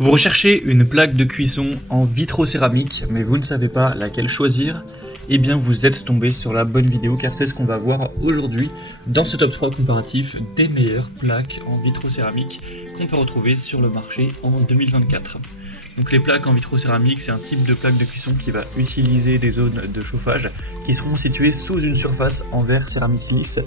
Vous recherchez une plaque de cuisson en vitrocéramique, mais vous ne savez pas laquelle choisir? Eh bien vous êtes tombé sur la bonne vidéo car c'est ce qu'on va voir aujourd'hui dans ce top 3 comparatif des meilleures plaques en vitrocéramique qu'on peut retrouver sur le marché en 2024. Donc les plaques en vitrocéramique, c'est un type de plaque de cuisson qui va utiliser des zones de chauffage qui seront situées sous une surface en verre céramique lisse.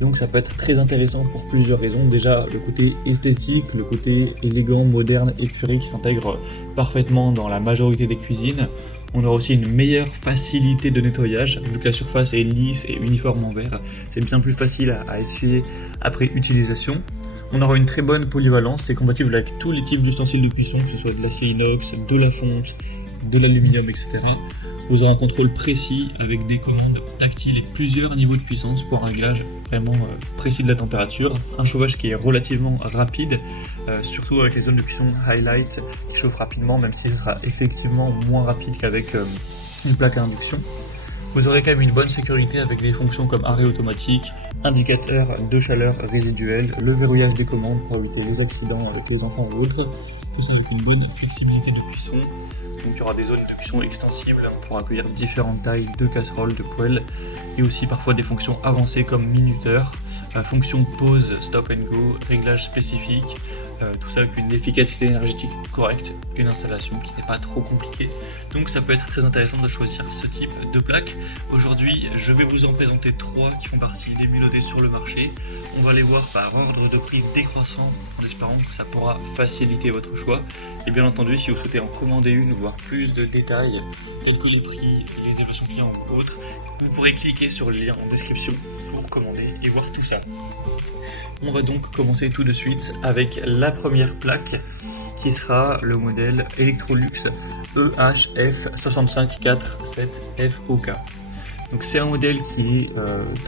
Donc ça peut être très intéressant pour plusieurs raisons. Déjà le côté esthétique, le côté élégant, moderne, épuré qui s'intègre parfaitement dans la majorité des cuisines. On aura aussi une meilleure facilité de nettoyage, vu que la surface est lisse et uniforme en verre. C'est bien plus facile à essuyer après utilisation. On aura une très bonne polyvalence, c'est compatible avec tous les types d'ustensiles de cuisson, que ce soit de l'acier inox, de la fonte, de l'aluminium, etc. Vous aurez un contrôle précis avec des commandes tactiles et plusieurs niveaux de puissance pour un réglage vraiment précis de la température. Un chauffage qui est relativement rapide, surtout avec les zones de cuisson highlight qui chauffent rapidement, même si ce sera effectivement moins rapide qu'avec une plaque à induction. Vous aurez quand même une bonne sécurité avec des fonctions comme arrêt automatique, indicateur de chaleur résiduelle, le verrouillage des commandes pour éviter les accidents avec les enfants ou autres. Tout ça avec une bonne flexibilité de cuisson. Donc il y aura des zones de cuisson extensibles pour accueillir différentes tailles de casseroles, de poêles, et aussi parfois des fonctions avancées comme minuteur, fonction pause, stop and go, réglage spécifique, tout ça avec une efficacité énergétique correcte, une installation qui n'est pas trop compliquée. Donc ça peut être très intéressant de choisir ce type de plaque. Aujourd'hui, je vais vous en présenter 3 qui font partie des mieux notés sur le marché. On va les voir par ordre de prix décroissant en espérant que ça pourra faciliter votre choix. Et bien entendu, si vous souhaitez en commander une ou voir plus de détails tels que les prix, les évaluations clients ou autres, vous pourrez cliquer sur le lien en description pour commander et voir tout ça. On va donc commencer tout de suite avec la première plaque qui sera le modèle Electrolux EHF65447FOK. Donc c'est un modèle qui est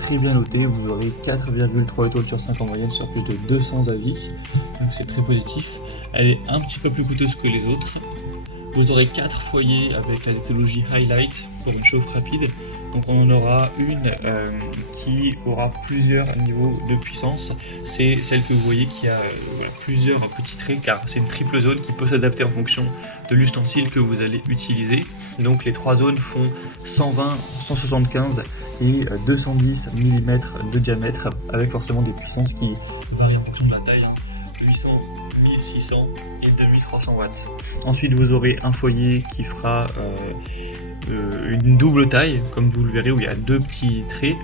très bien noté, vous aurez 4,3 étoiles sur 5 en moyenne sur plus de 200 avis, donc c'est très positif. Elle est un petit peu plus coûteuse que les autres. Vous aurez 4 foyers avec la technologie Highlight pour une chauffe rapide. Donc on en aura une qui aura plusieurs niveaux de puissance. C'est celle que vous voyez qui a plusieurs petits traits car c'est une triple zone qui peut s'adapter en fonction de l'ustensile que vous allez utiliser. Donc les 3 zones font 120, 175 et 210 mm de diamètre avec forcément des puissances qui varient en fonction de la taille. 800, 1600 et 2300 watts. Ensuite vous aurez un foyer qui fera une double taille, comme vous le verrez, où il y a 2 petits traits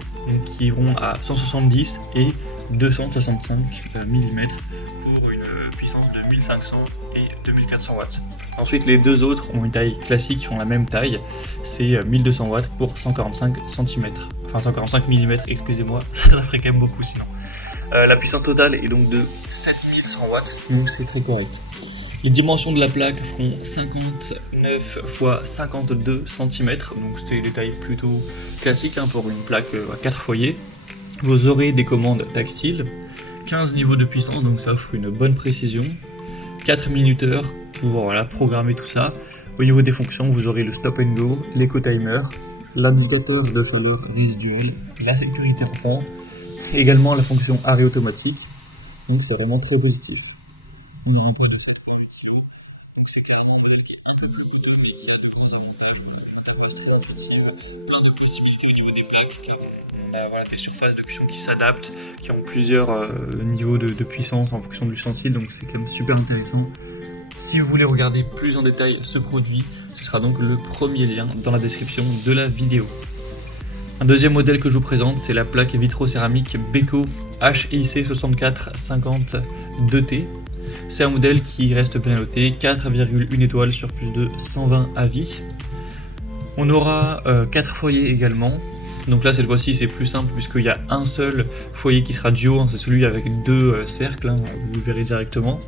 qui iront à 170 et 265 mm pour une puissance de 1500 et 2400 watts. Ensuite les 2 autres ont une taille classique, font la même taille, c'est 1200 watts pour 145 cm. Enfin 145 mm, excusez-moi, ça ferait quand même beaucoup sinon. La puissance totale est donc de 7100 watts, donc c'est très correct. Les dimensions de la plaque feront 59 x 52 cm, donc c'est des tailles plutôt classiques pour une plaque à 4 foyers. Vous aurez des commandes tactiles, 15 niveaux de puissance, donc ça offre une bonne précision, 4 minuteurs pour programmer tout ça. Au niveau des fonctions, vous aurez le stop and go, l'éco-timer, l'indicateur de chaleur résiduelle, la sécurité en fond, également la fonction arrêt automatique, donc c'est vraiment très positif. C'est clairement un modèle qui est un peu plus coûteux mais qui a de bons avantages, une base très intuitive, plein de possibilités au niveau des plaques car on a des surfaces de cuisson qui s'adaptent, qui ont plusieurs niveaux de puissance en fonction de l'ustensile, donc c'est quand même super intéressant. Si vous voulez regarder plus en détail ce produit, ce sera donc le premier lien dans la description de la vidéo. Un deuxième modèle que je vous présente, c'est la plaque vitrocéramique Beko HIC6452T. C'est un modèle qui reste bien noté, 4,1 étoiles sur plus de 120 avis. On aura 4 foyers également. Donc là cette fois-ci c'est plus simple puisqu'il y a un seul foyer qui sera duo, c'est celui avec 2 cercles, vous le verrez directement.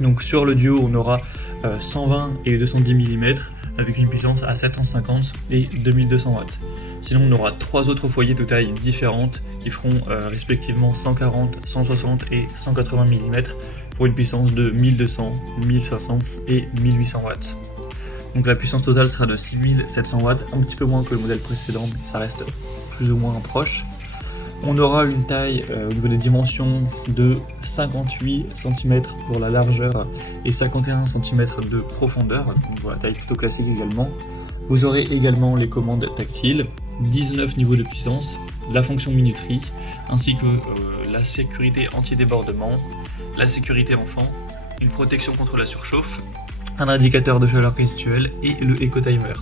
Donc sur le duo on aura 120 et 210 mm avec une puissance à 750 et 2200 watts. Sinon on aura 3 autres foyers de tailles différentes qui feront respectivement 140, 160 et 180 mm pour une puissance de 1200, 1500 et 1800 watts. Donc la puissance totale sera de 6700 watts, un petit peu moins que le modèle précédent, mais ça reste plus ou moins proche. On aura une taille au niveau des dimensions de 58 cm pour la largeur et 51 cm de profondeur, donc voilà, taille plutôt classique également. Vous aurez également les commandes tactiles, 19 niveaux de puissance, la fonction minuterie, ainsi que la sécurité anti-débordement, la sécurité enfant, une protection contre la surchauffe, un indicateur de chaleur résiduelle et le éco-timer.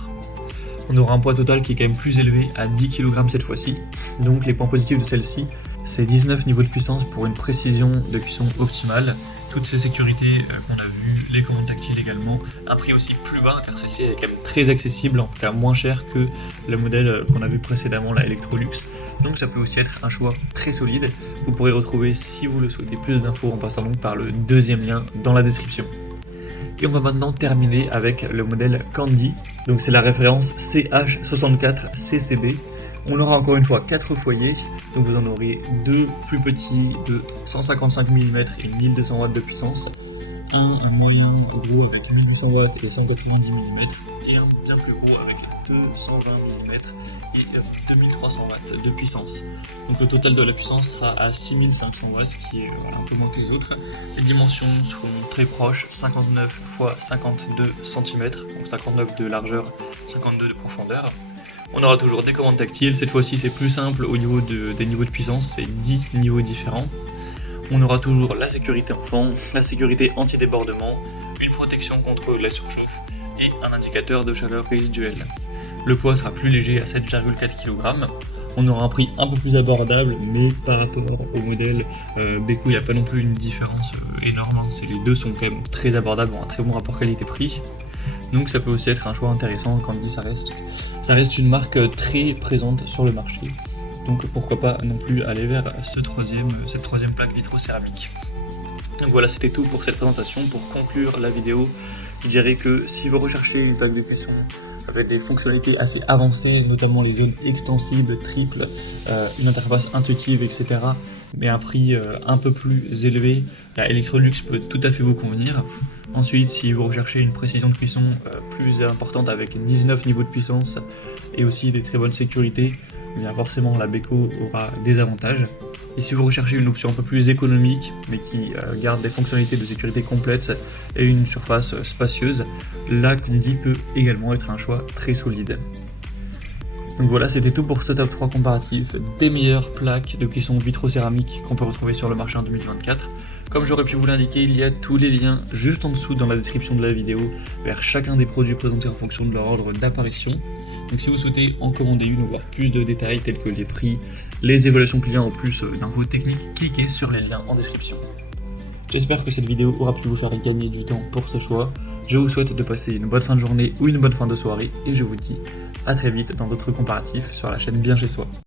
On aura un poids total qui est quand même plus élevé à 10 kg cette fois-ci. Donc les points positifs de celle-ci, c'est 19 niveaux de puissance pour une précision de cuisson optimale, toutes ces sécurités qu'on a vues, les commandes tactiles également, un prix aussi plus bas car celle-ci est quand même très accessible, en tout cas moins cher que le modèle qu'on a vu précédemment, la Electrolux. Donc ça peut aussi être un choix très solide. Vous pourrez retrouver, si vous le souhaitez, plus d'infos en passant donc par le deuxième lien dans la description. Et on va maintenant terminer avec le modèle Candy, donc c'est la référence CH64CCB. On aura encore une fois 4 foyers, donc vous en aurez 2 plus petits de 155 mm et 1200 watts de puissance, un moyen gros avec 1800 watts et 190 mm, et un bien plus gros avec 220 mm et 2300 watts de puissance. Donc le total de la puissance sera à 6500 watts, ce qui est un peu moins que les autres. Les dimensions seront très proches, 59 x 52 cm, donc 59 de largeur, 52 de profondeur. On aura toujours des commandes tactiles, cette fois-ci c'est plus simple au niveau des niveaux de puissance, c'est 10 niveaux différents. On aura toujours la sécurité enfant, la sécurité anti-débordement, une protection contre la surchauffe et un indicateur de chaleur résiduelle. Le poids sera plus léger à 7,4 kg. On aura un prix un peu plus abordable, mais par rapport au modèle Beko, il n'y a pas non plus une différence énorme. Les deux sont quand même très abordables, ont un très bon rapport qualité-prix. Donc ça peut aussi être un choix intéressant. Candy, ça reste une marque très présente sur le marché. Donc pourquoi pas non plus aller vers cette troisième plaque vitrocéramique. Donc voilà, c'était tout pour cette présentation. Pour conclure la vidéo, je dirais que si vous recherchez une plaque de cuisson avec des fonctionnalités assez avancées, notamment les zones extensibles, triples, une interface intuitive, etc., mais à un prix un peu plus élevé, la Electrolux peut tout à fait vous convenir. Ensuite, si vous recherchez une précision de cuisson plus importante avec 19 niveaux de puissance et aussi des très bonnes sécurités, bien forcément la Beko aura des avantages. Et si vous recherchez une option un peu plus économique mais qui garde des fonctionnalités de sécurité complètes et une surface spacieuse, la Candy peut également être un choix très solide. Donc voilà, c'était tout pour ce top 3 comparatif des meilleures plaques de cuisson vitrocéramique qu'on peut retrouver sur le marché en 2024. Comme j'aurais pu vous l'indiquer, il y a tous les liens juste en dessous dans la description de la vidéo vers chacun des produits présentés en fonction de leur ordre d'apparition. Donc si vous souhaitez en commander une ou voir plus de détails tels que les prix, les évaluations clients ou plus d'infos techniques, cliquez sur les liens en description. J'espère que cette vidéo aura pu vous faire gagner du temps pour ce choix. Je vous souhaite de passer une bonne fin de journée ou une bonne fin de soirée et je vous dis à très vite dans d'autres comparatifs sur la chaîne Bien Chez Soi.